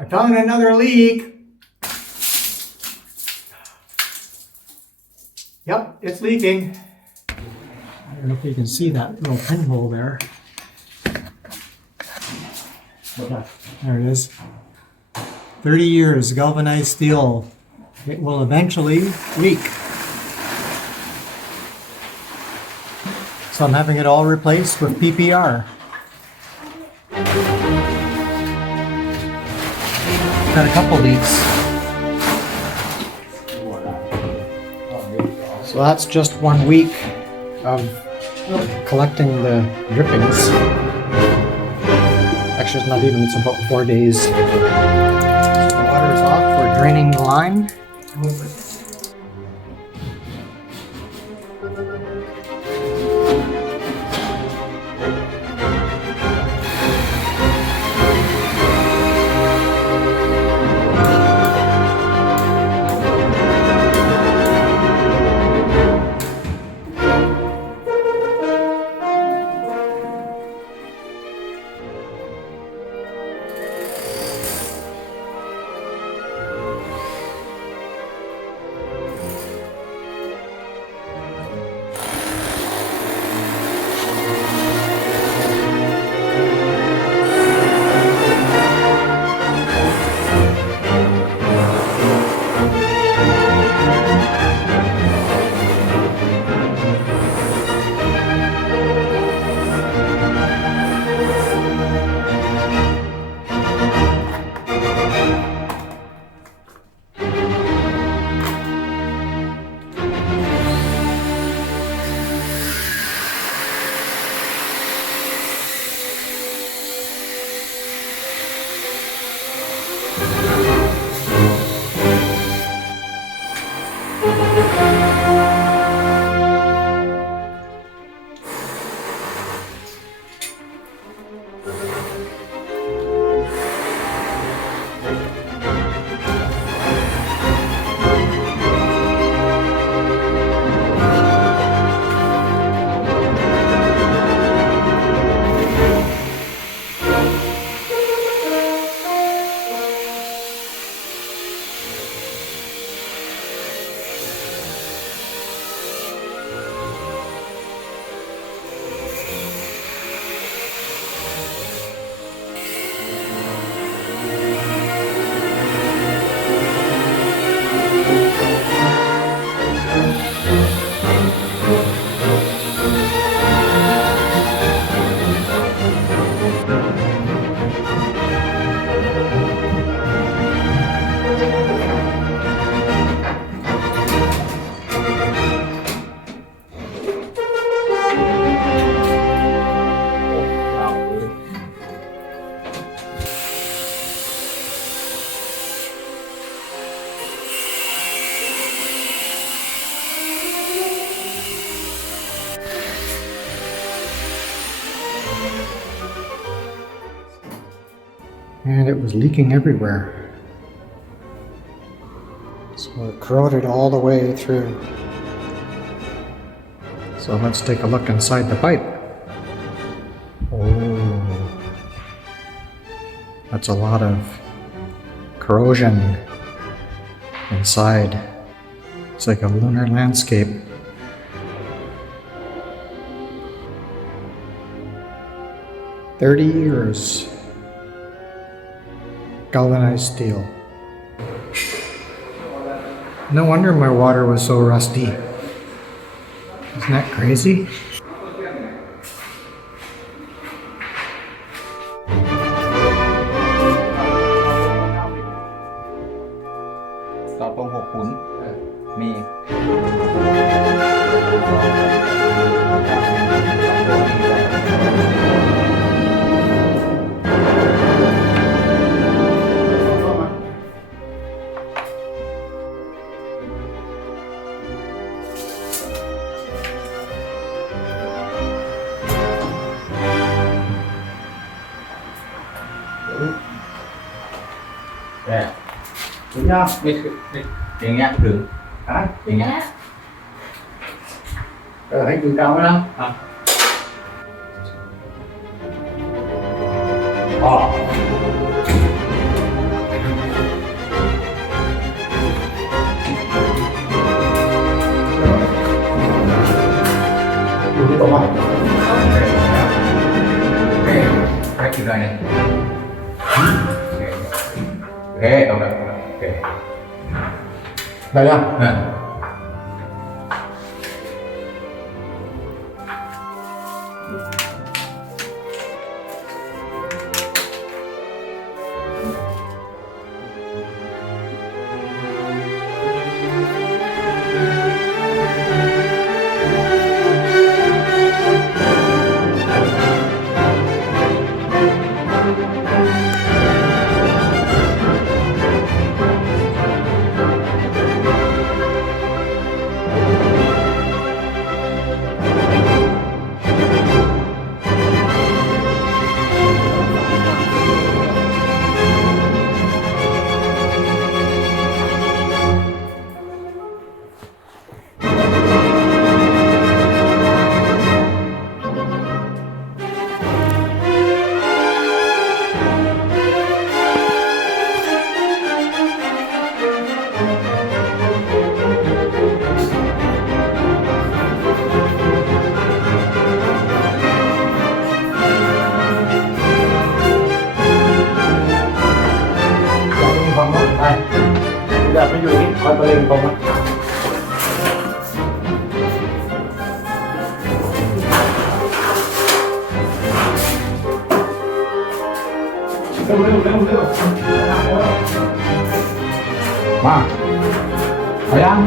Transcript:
I found another leak. Yep, it's leaking. I don't know if you can see that little pinhole there. There it is. 30 years, galvanized steel. It will eventually leak. So I'm having it all replaced with PPR. Got a couple leaks. So that's just 1 week of collecting the drippings. Actually, it's not even, it's about 4 days. So the water is off, we're draining the line. And it was leaking everywhere. So it corroded all the way through. So let's take a look inside the pipe. Oh, that's a lot of corrosion inside. It's like a lunar landscape. $30 galvanized steel. No wonder my water was so rusty. Isn't that crazy? Đúng nhá,อย่างเงี้ยถึงอย่างเงี้ยให้ดูกลางไว้นะอ๋อ เคเอาละโอเค ได้ยัง นะ อยากไปอยู่ที่คอนเทนต์ตรงนั้นเร็วมาไปยัง